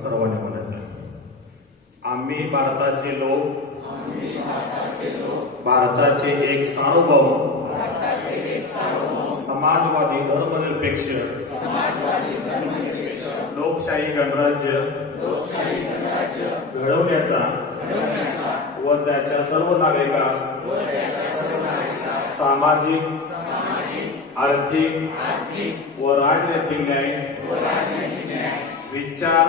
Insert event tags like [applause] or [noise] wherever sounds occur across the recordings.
सर्वांनी म्हणायचं आम्ही भारताचे लोक भारताचे एक सार्वभौम समाजवादी धर्मनिरपेक्ष लोकशाही गणराज्य घडवण्याचा व त्याच्या सर्व नागरिकास सामाजिक आर्थिक व राजनैतिक न्याय विचार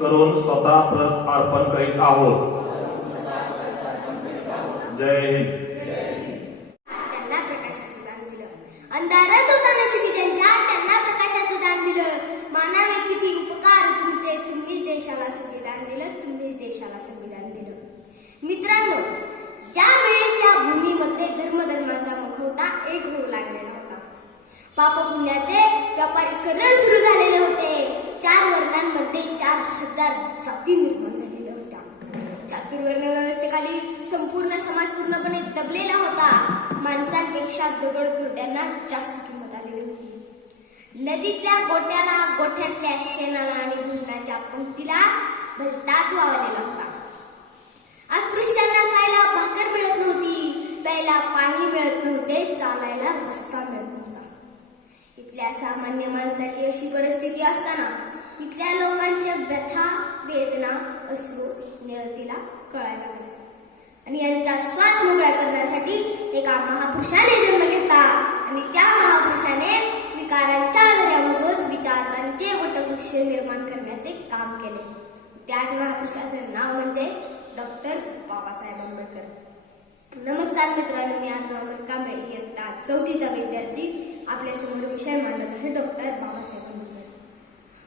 करून स्वतः प्रत अर्पण करीत आहोत. जय हिंद त्यांना प्रकाशाचं दान दिलं अंधारच होता नशिबी त्यांच्या त्यांना प्रकाशाचं दान दिलं मानावे किती उपकार तुमचे तुम्हीच देशाला संविधान दिलं तुम्हीच देशाला संविधान दिलं मित्रांनो ज्या वेळेस या भूमीमध्ये धर्मधर्माचा मुखवटा एक होऊ लागलेला होता पाप पुण्याचे व्यापारीकरण सुरू झालेले होते चार वर्णांमध्ये चार हजार जाती निर्माण झालेल्या होत्या चातुर्वर्ण व्यवस्थेखाली संपूर्ण समाज पूर्णपणे दबलेला होता. माणसांपेक्षा दगड गोट्यांना जास्त किंमत आलेली होती. नदीतल्या गोट्याला गोठ्यातल्या शेणाला आणि भोजनाच्या पंक्तीला भलताच वावलेला होता. आज पुरुषांना खायला भाकर मिळत नव्हती. प्यायला पाणी मिळत नव्हते. चालायला रस्ता मिळत नव्हता. इथल्या सामान्य माणसाची अशी परिस्थिती असताना इथल्या लोकांच्या व्यथा वेदना असू नियतीला कळायला लागल्या आणि यांचा श्वास मोकळा करण्यासाठी एका महापुरुषाने जन्म घेतला. आणि त्या महापुरुषाने विकारांच्या दर्यामधूनच विचारांचे वटवृक्ष निर्माण करण्याचे काम केले. त्याच महापुरुषाचं नाव म्हणजे डॉक्टर बाबासाहेब आंबेडकर. नमस्कार मित्रांनो मी आज कांबळे इयत्ता चौथीचा विद्यार्थी. आपल्यासमोर विषय मांडत आहे डॉक्टर बाबासाहेब आंबेडकर.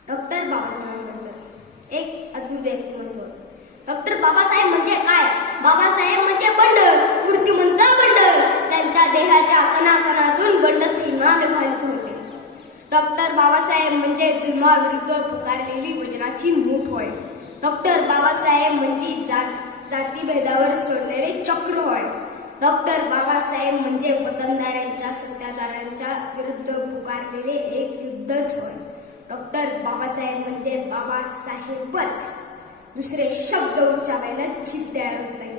डॉक्टर बाबासाहेब आंबेडकर एक अद्भुत व्यक्तिमत्व डॉक्टर बाबासाहेब म्हणजे काय? बाबासाहेब म्हणजे बंड मूर्तिमंत बंड त्यांच्या देहाच्या कणाकणातून बंड थैमान घालत होते. डॉक्टर बाबासाहेब म्हणजे जुलमाविरुद्ध पुकारलेली वज्राची मूठ होय डॉक्टर बाबासाहेब म्हणजे जात जातीभेदावर सोडलेले चक्र होय डॉक्टर बाबासाहेब म्हणजे वतनदारांच्या सत्ताधारांच्या विरुद्ध पुकारलेले एक युद्धच होय डॉक्टर बाबासाहेब म्हणजे बाबासाहेबच. दुसरे शब्द उच्चारायला चित्त तयार होत नाही.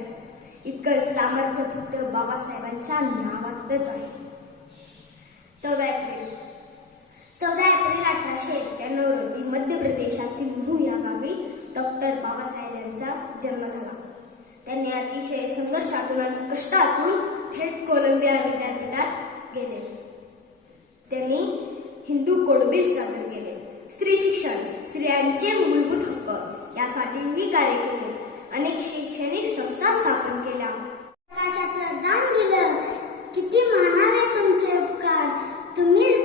इतकं सामर्थ्य फक्त बाबासाहेबांच्या नावातच आहे. चौदा एप्रिल. चौदा एप्रिल अठराशे एक्क्याण्णव रोजी मध्य प्रदेशातील महू या गावी डॉक्टर बाबासाहेब यांचा जन्म झाला. त्यांनी अतिशय संघर्षातून आणि कष्टातून थेट कोलंबिया विद्यापीठात गेले. त्यांनी हिंदू कोडबिल सादर केले. स्त्री शिक्षण स्त्रियांचे मूलभूत हक्क यासाठी मी कार्य केले अनेक शैक्षणिक संस्था स्थापन केल्या. प्रकाशाचं दान दिलं. किती मानावे तुमचे उपकार. तुम्हीच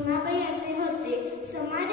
पुनाबाई असे होते. समाज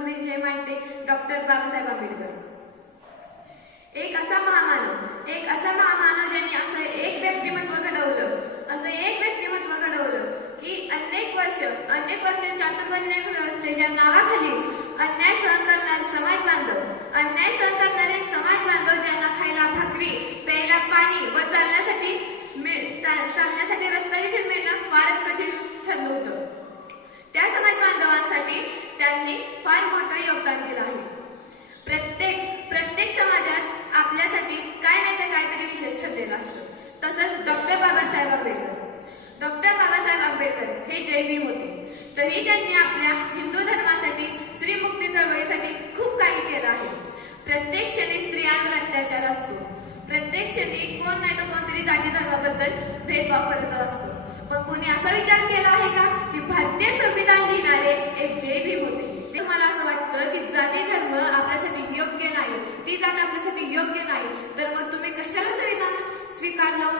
तुम्ही जे माहिती डॉक्टर बाबासाहेब आंबेडकर. एक असा महामानव एक असा महामानव ज्यांनी असं एक व्यक्तिमत्व घडवलं असं एक व्यक्तिमत्व घडवलं की अनेक वर्ष अनेक वर्ष चातुर्वर्ण्य व्यवस्थेच्या नावाखाली अन्याय सहन करणारे समाज बांधव अन्याय सहन करणारे समाज बांधव ज्यांना खायला भाकरी प्यायला पाणी व चालण्यासाठी चालण्यासाठी रस्ता देखील मिळणं फारच कठीण ठरलं होतं. त्या समाज बांधवांसाठी त्यांनी फार मोठं योगदान दिलं आहे. प्रत्येक प्रत्येक समाजात आपल्यासाठी काय नाही तर काहीतरी विशेष ठरलेलं असतं. तसंच डॉक्टर बाबासाहेब आंबेडकर. डॉक्टर बाबासाहेब आंबेडकर हे जैनी होते. तरी त्यांनी आपल्या हिंदू धर्मासाठी स्त्री मुक्ती चळवळीसाठी खूप काही केलं आहे. प्रत्येक क्षणी स्त्रियांवर अत्याचार असतो. प्रत्येक क्षणी कोण नाही तर कोणतरी जाती धर्माबद्दल भेदभाव करत असतो. पण कोणी असा विचार केला आहे का? की भारतीय संविधान लिहिणारे एक जे बी होते. ते मला असं वाटतं की जाती धर्म आपल्यासाठी योग्य नाही ती जात आपल्यासाठी योग्य नाही. तर मग तुम्ही कशाला संविधान स्वीकारलं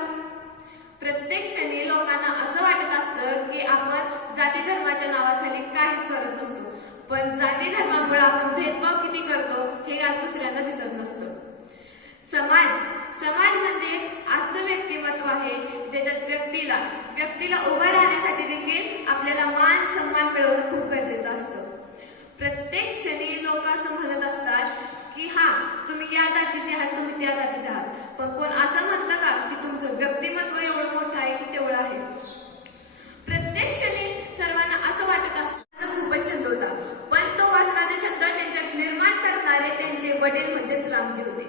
प्रत्येक क्षणी लोकांना असं वाटत असतं की आपण जाती धर्माच्या नावाखाली काहीच करत नसतो. पण जाती धर्मामुळे आपण भेदभाव किती करतो हे या दुसऱ्यांना दिसत नसतं. समाज समाज म्हणजे एक असं व्यक्तिमत्व आहे ज्याच्यात व्यक्तीला व्यक्तीला उभं राहण्यासाठी देखील आपल्याला मान सन्मान मिळवणं खूप गरजेचं असतं. प्रत्येक क्षणी लोक असं म्हणत असतात की हा तुम्ही या जातीचे आहात तुम्ही त्या जातीचे आहात. पण कोण असं म्हणतं का की तुमचं व्यक्तिमत्व एवढं मोठं आहे की तेवढं आहे प्रत्येक क्षणी सर्वांना असं वाटत असतं माझा खूपच छंद होता पण तो वाचनाचा छंद त्यांच्यात निर्माण करणारे त्यांचे वडील म्हणजेच रामजी होते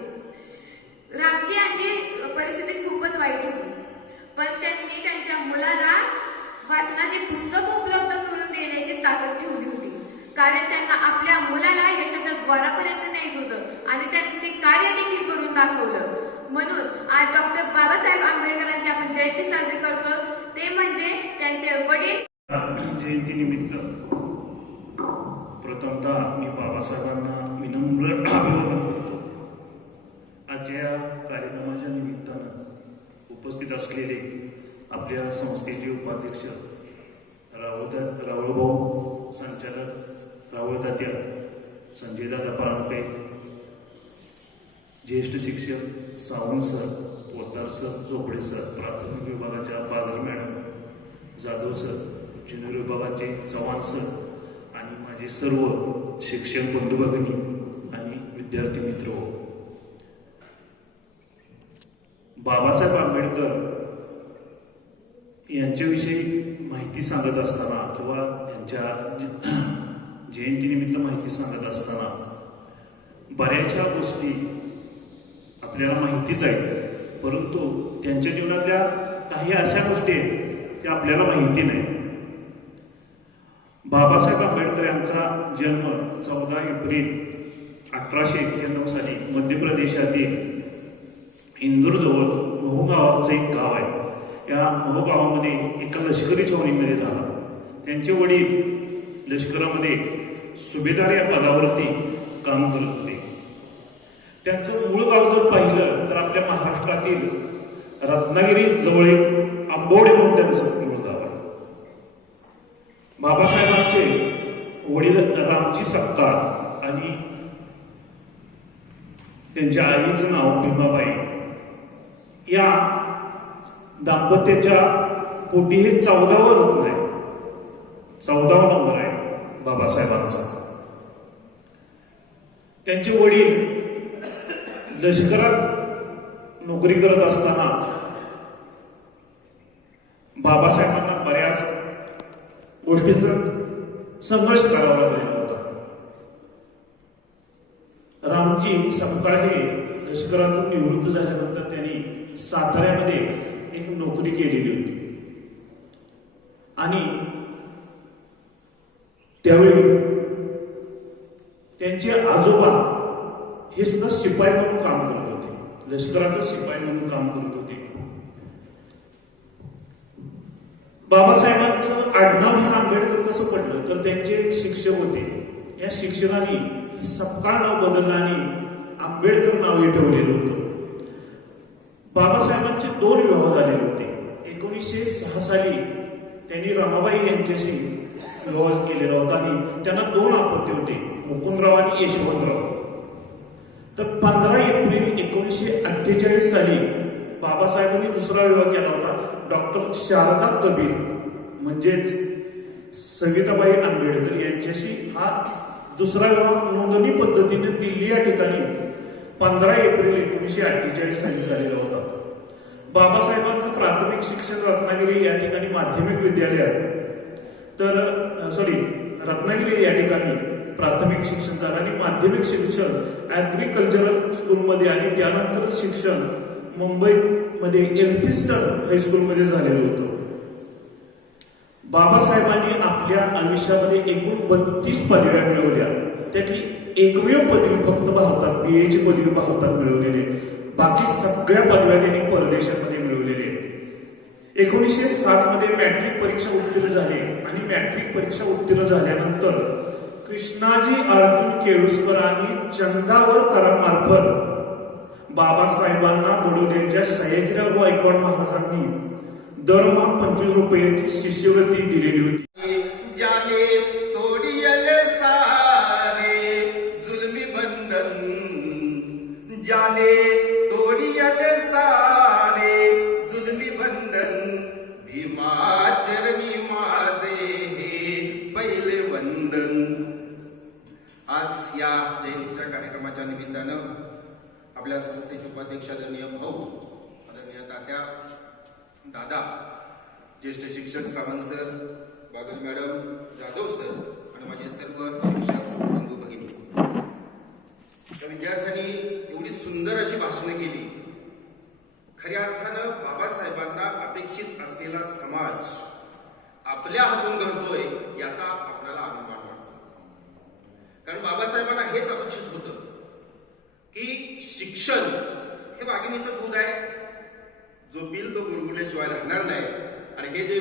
रामजी यांची परिस्थिती खूपच वाईट होती पण त्यांनी त्यांच्या मुलाला वाचनाची पुस्तकं उपलब्ध करून देण्याची ताकद ठेवली होती. कारण त्यांना आपल्या मुलाला यशाच्या द्वारापर्यंत न्यायचं होतं आणि त्यांनी ते कार्य देखील करून दाखवलं. म्हणून आज डॉक्टर बाबासाहेब आंबेडकरांची आपण जयंती साजरी करतो ते म्हणजे त्यांचे वडील जयंतीनिमित्त प्रथमतः मी बाबासाहेबांना विनम्र अभिवादन करतो. आजच्या या कार्यक्रमाच्या निमित्तानं उपस्थित असलेले आपल्या संस्थेचे उपाध्यक्ष राहुल राहुलभाऊ संचालक राहुल तात्या संजयदादा पारंपे ज्येष्ठ शिक्षक Sawant sir Potar sir Chopde sir प्राथमिक विभागाच्या Badal madam Jadhav sir junior विभागाचे चव्हाण सर आणि माझे सर्व शिक्षक बंधू भगिनी आणि विद्यार्थी मित्र हो बाबासाहेब आंबेडकर यांच्याविषयी माहिती सांगत असताना किंवा यांच्या [clears throat] जयंतीनिमित्त माहिती सांगत असताना बऱ्याचशा गोष्टी आपल्याला माहितीच आहेत. परंतु त्यांच्या जीवनातल्या काही अशा गोष्टी आहेत त्या आपल्याला माहिती नाही. बाबासाहेब आंबेडकर यांचा जन्म चौदा एप्रिल अठराशे एक्क्याण्णव साली मध्य प्रदेशातील इंदूरजवळ मोहगावाचं गावाचं एक गाव आहे. या मोहगावामध्ये एका लष्करी छावणीमध्ये झाला. त्यांचे वडील लष्करामध्ये सुभेदार या पदावरती काम करत होते. त्यांचं मूळ गाव जर पाहिलं तर आपल्या महाराष्ट्रातील रत्नागिरी जवळ एक आंबोडे म्हणून त्यांचं मूळ गाव आहे. बाबासाहेबांचे वडील रामजी सपकाळ आणि त्यांच्या आईचं नाव भीमाबाई. या दाम्पत्याच्या पोटी हे चौदावं रत्न आहे. चौदावा नंबर आहे बाबासाहेबांचा. त्यांचे वडील लष्करात नोकरी करत असताना बाबासाहेबांना बऱ्याच गोष्टींचा संघर्ष करावा लागलेला होता. रामजी समकाळ हे लष्करातून निवृत्त झाल्यानंतर त्यांनी साताऱ्यामध्ये एक नोकरी केलेली होती. आणि त्यावेळी त्यांचे आजोबा हे सुद्धा शिपाई म्हणून काम करत होते. लष्करातच शिपाई म्हणून काम करत होते. बाबासाहेबांचं आडनाव हे आंबेडकर कसं पडलं? तर त्यांचे शिक्षक होते. या शिक्षकांनी हे सपकाळ नाव बदललं आणि आंबेडकर नाव हे ठेवलेलं होतं. बाबासाहेबांचे दोन विवाह झालेले होते. एकोणीसशे सहा साली त्यांनी रमाबाई यांच्याशी विवाह केलेला होता आणि त्यांना दोन आपत्ती होते मुकुंदराव आणि यशवंतराव. तर पंधरा एप्रिल एकोणीसशे अठ्ठेचाळीस साली बाबासाहेबांनी दुसरा विवाह केला होता डॉक्टर शारदा कबीर. म्हणजेच सविताबाई आंबेडकर यांच्याशी हा दुसरा विवाह नोंदणी पद्धतीने दिल्ली या ठिकाणी पंधरा एप्रिल एकोणीसशे अठ्ठेचाळीस साली झालेला होता. बाबासाहेबांचं प्राथमिक शिक्षण रत्नागिरी या ठिकाणी माध्यमिक विद्यालयात तर सॉरी रत्नागिरी या ठिकाणी प्राथमिक शिक्षण झालं आणि माध्यमिक शिक्षण ॲग्रिकल्चरल स्कूलमध्ये आणि त्यानंतर शिक्षण मुंबईमध्ये एल्फिस्टन हायस्कूलमध्ये झालेलं होतं. बाबासाहेबांनी आपल्या आयुष्यामध्ये एकूण बत्तीस पदव्या मिळवल्या. त्यातली एकमेव पदवी फक्त भारतात बी एची पदवी भारतात मिळवलेली आहे. बाकी सगळ्या पदव्या त्यांनी परदेशामध्ये मिळवलेल्या आहेत. एकोणीसशे सात मध्ये मॅट्रिक परीक्षा उत्तीर्ण झाली आणि मॅट्रिक परीक्षा उत्तीर्ण झाल्यानंतर कृष्णाजी अर्जुन केळुसकरांनी चंदावर करामार्फत बाबासाहेबांना बडोद्याच्या सयाजीराव गायकवाड महाराजांनी दरमहा पंचवीस रुपयाची शिष्यवृत्ती दिलेली होती. कार्यक्रमाच्या निमित्तानं आपल्या संस्थेचे उपाध्यक्ष आदरणीय भाऊ आदरणीय तात्या दादा ज्येष्ठ शिक्षक Sawant sir Bagal madam Jadhav sir आणि माझे सर्व शिक्षक बंधू भगिनी. त्या विद्यार्थ्यांनी एवढी सुंदर अशी भाषणं केली. खऱ्या अर्थानं बाबासाहेबांना अपेक्षित असलेला समाज आपल्या हातून घडतोय याचा आपल्याला अभिमान वाटतो. कारण बाबासाहेबांना हेच अपेक्षित होतं. की शिक्षण हे वाघिणीचं दूध आहे. जो बिल तो गुरगुरल्याशिवाय राहणार नाही. आणि हे जे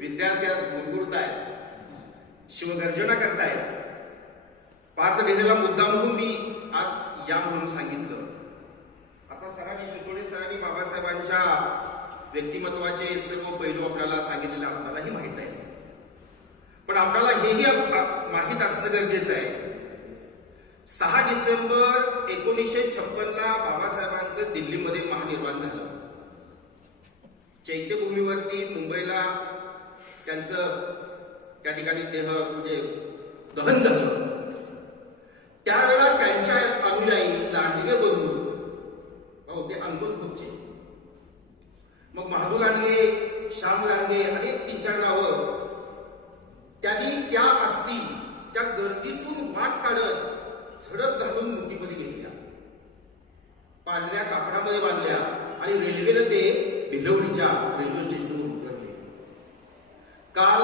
विद्यार्थी आज गुरगुरत आहेत शिवगर्जना करतायत पार्थ ढेरेला मुद्दा म्हणून मी आज या म्हणून सांगितलं. आता सरांनी शितोडे सरांनी बाबासाहेबांच्या व्यक्तिमत्वाचे सर्व पैलू आपल्याला सांगितलेले आपल्यालाही माहीत आहे. पण आपल्याला हेही माहीत असणं गरजेचं आहे. सहा डिसेंबर एकोणीसशे छप्पनला बाबासाहेबांचं दिल्लीमध्ये महानिर्माण झालं. चैत्यभूमीवरती मुंबईला त्यांचं त्या ठिकाणी देह म्हणजे दहन झालं. त्यावेळेला त्यांच्या अनुयायी लांडगे बंधू हो ते अंगण खुपचे मग महादू लांडगे श्याम लांडगे आणि तीन चार नावं त्यांनी त्या अस्थी त्या गर्दीतून वाट काढत झडप घालून मुठीमध्ये घेतल्या. पांढऱ्या कापडामध्ये बांधल्या आणि रेल्वेनं ते भिलवडीच्या रेल्वे स्टेशनवर उतरले. काल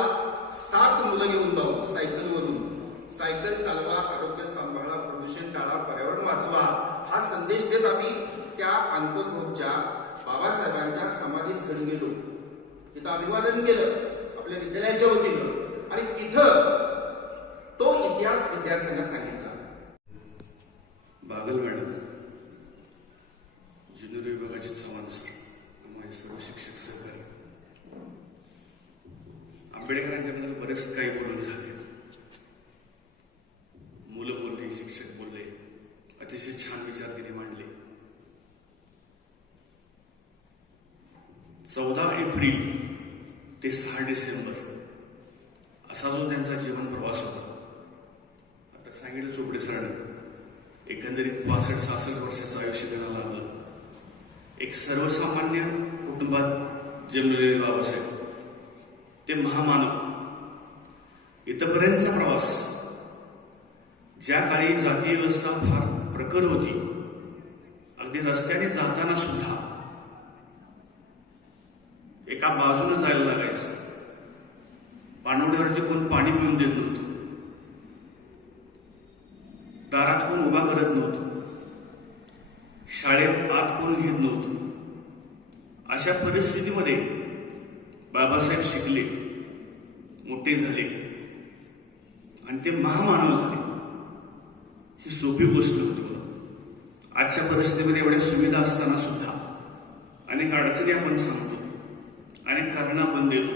सात मुलं घेऊन जाऊ सायकलवरून सायकल चालवा आरोग्य सांभाळा प्रदूषण टाळा पर्यावरण वाचवा हा संदेश देत आम्ही त्या अंकुल ग्रुपच्या बाबासाहेबांच्या समाधीस्थळी गेलो. तिथं अभिवादन केलं आपल्या विद्यालयाच्या वतीनं. आणि तिथं तो इतिहास विद्यार्थ्यांना सांगितला. बागल मॅडम ज्युनियर विभागाचे चव्हाण सर माझे सर्व शिक्षक सहकारी. आंबेडकरांच्याबद्दल बरेच काही बोलून झाले. मुलं बोलले शिक्षक बोलले अतिशय छान विचार तिने मांडले. चौदा एप्रिल ते सहा डिसेंबर असा जो त्यांचा जीवन प्रवास होता आता सांगितलं चोपडे सरांनी एकंदरीत पासष्ट सहासष्ट वर्षाचं आयुष्य त्यांना लागलं एक सर्वसामान्य कुटुंबात जन्मलेले बाबासाहेब ते महामानव. इथपर्यंतचा प्रवास ज्या काळी जातीय व्यवस्था फार प्रखर होती अगदी रस्त्याने जाताना सुद्धा एका बाजूने जायला लागायचं. पाणवड्यावरती कोण पाणी पिऊन देत नव्हतं. दारात कोण उभा करत नव्हतं. शाळेत आत कोण घेत नव्हतं. अशा परिस्थितीमध्ये बाबासाहेब शिकले मोठे झाले आणि ते महामानव झाले. ही सोपी गोष्ट होती मला आजच्या परिस्थितीमध्ये एवढ्या सुविधा असताना सुद्धा अनेक अडचणी आपण सांगतो अनेक कारणं आपण देतो.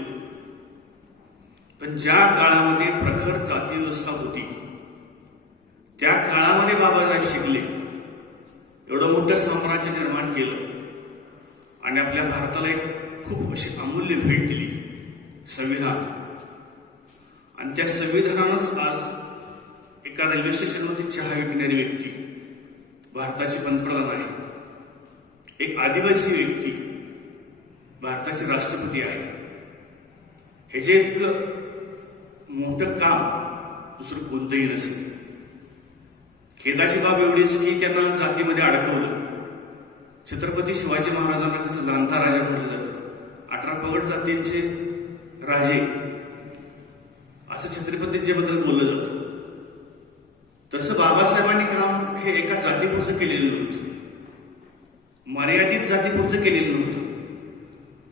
पण ज्या काळामध्ये प्रखर जाती व्यवस्था होती त्या काळामध्ये बाबासाहेब शिकले एवढं मोठं साम्राज्य निर्माण केलं आणि आपल्या भारताला एक खूप अशी अमूल्य भेट दिली. संविधान. आणि त्या संविधानानंच आज एका रेल्वे स्टेशनवरती चहा विकणारी व्यक्ती भारताची पंतप्रधान आहे. एक आदिवासी व्यक्ती भारताचे राष्ट्रपती आहे. हे जे इतकं मोठं काम दुसरं कोणतंही नसेल खेदाची बाब एवढीच की त्यांना जातीमध्ये अडकवलं. छत्रपती शिवाजी महाराजांना कसं जाणता राजा म्हटलं जातं. अठरा पगड जातींचे राजे असं छत्रपतींच्या बद्दल बोललं जातं. तसं बाबासाहेबांनी काम हे एका जातीपुरतं केलेलं नव्हतं. मर्यादित जातीपुरतं केलेलं नव्हतं.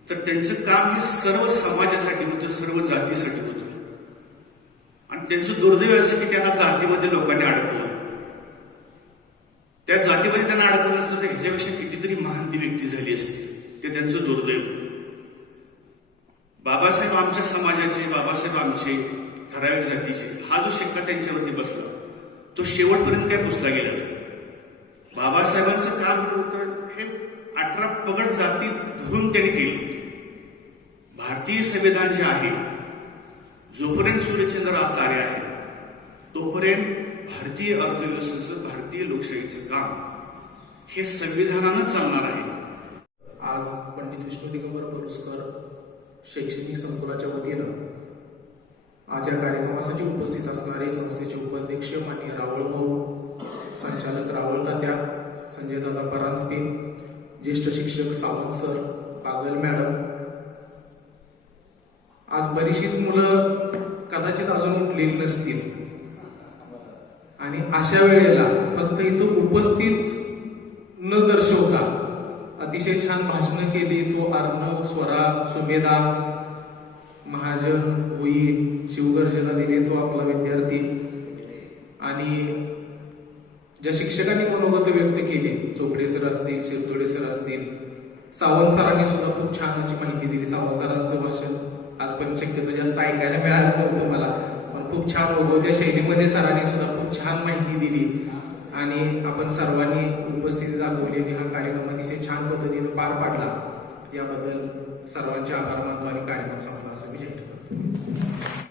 तर त्यांचं काम हे सर्व समाजासाठी होतं सर्व जातीसाठी होतं. आणि त्यांचं दुर्दैव असं की त्यांना जातीमध्ये लोकांनी अडकवलं त्या जातीमध्ये त्यांना अडकवलं असतं तर ह्याच्यापेक्षा कितीतरी ती झाली असते. ते त्यांचं दुर्दैव. बाबासाहेब आमच्या समाजाचे बाबासाहेब आमचे ठराविक जातीचे हा जो शिक्का त्यांच्यावरती बसला तो शेवटपर्यंत काय पुसला गेला बाबासाहेबांचं काम होतं हे अठरा पगड जाती धरून त्यांनी केलं होतं. भारतीय संविधान जे आहे जोपर्यंत सूर्यचंद्र आत आहे तोपर्यंत भारतीय अर्थव्यवस्थेचं भारतीय लोकशाहीचं काम हे संविधानानं चालणार आहे. आज पंडित विष्णू दिगंबर पुरस्कार शैक्षणिक संकुलाच्या वतीनं आज या कार्यक्रमासाठी उपस्थित असणारे संस्थेचे उपाध्यक्ष मान्य रावळ भाऊ संचालक रावळ तात्या संजय दादा परांजपे ज्येष्ठ शिक्षक सावंत सर पागल मॅडम. आज बरीचशीच मुलं कदाचित अजून उठलेली नसतील. आणि अशा वेळेला फक्त इथं उपस्थित न दर्शवता अतिशय छान भाषणं केली. तो अर्णव स्वरा सुमेधा महाजन होई शिवगर्जना दिले तो आपला विद्यार्थी. आणि ज्या शिक्षकांनी मनोगत व्यक्त केले चोपडे सर असतील शिरतोडे सर असतील सावंत सरांनी सुद्धा खूप छान अशी माहिती दिली. सावंत सरांचं भाषण आज पण शक्यतो जास्त ऐकायला मिळालं नव्हतं मला. पण खूप छान त्या शैलीमध्ये सरांनी सुद्धा खूप छान माहिती दिली. आणि आपण सर्वांनी उपस्थिती दाखवली आणि हा कार्यक्रम अतिशय छान पद्धतीने पार पाडला. याबद्दल सर्वांचे आभार मानतो आणि कार्यक्रम संपला असं मी जाहीर करतो